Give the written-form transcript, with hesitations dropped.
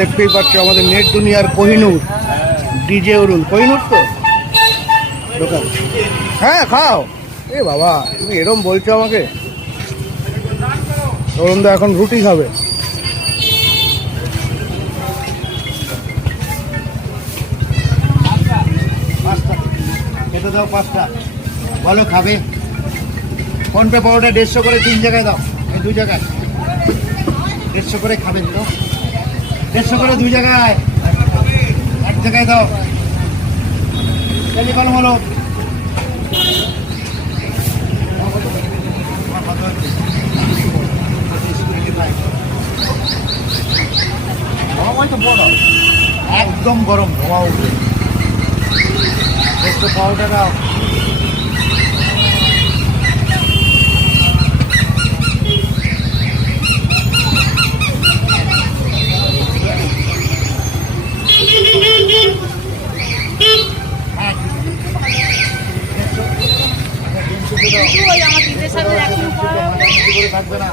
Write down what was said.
দেখতেই পাচ্ছ আমাদের নেট দুনিয়ার কোহিনূর ডিজে অরুণ। কোহিনূর তো দোকান। হ্যাঁ খাও। এ বাবা তুমি এরম বলছো আমাকে। অরুণ দা এখন রুটি খাবে। খেতে দাও 5টা। বলো খাবে? ফোনপে পাউডার 150 করে 3 জায়গায় দাও। এই 2 জায়গায় 150 করে খাবেন তো? 150 করে 2 জায়গায়, 1 জায়গায় দাও। টেলিফোন হলো একদম গরম ধোয়া উঠবে। একটু পাউডার দাও। থাকবে না।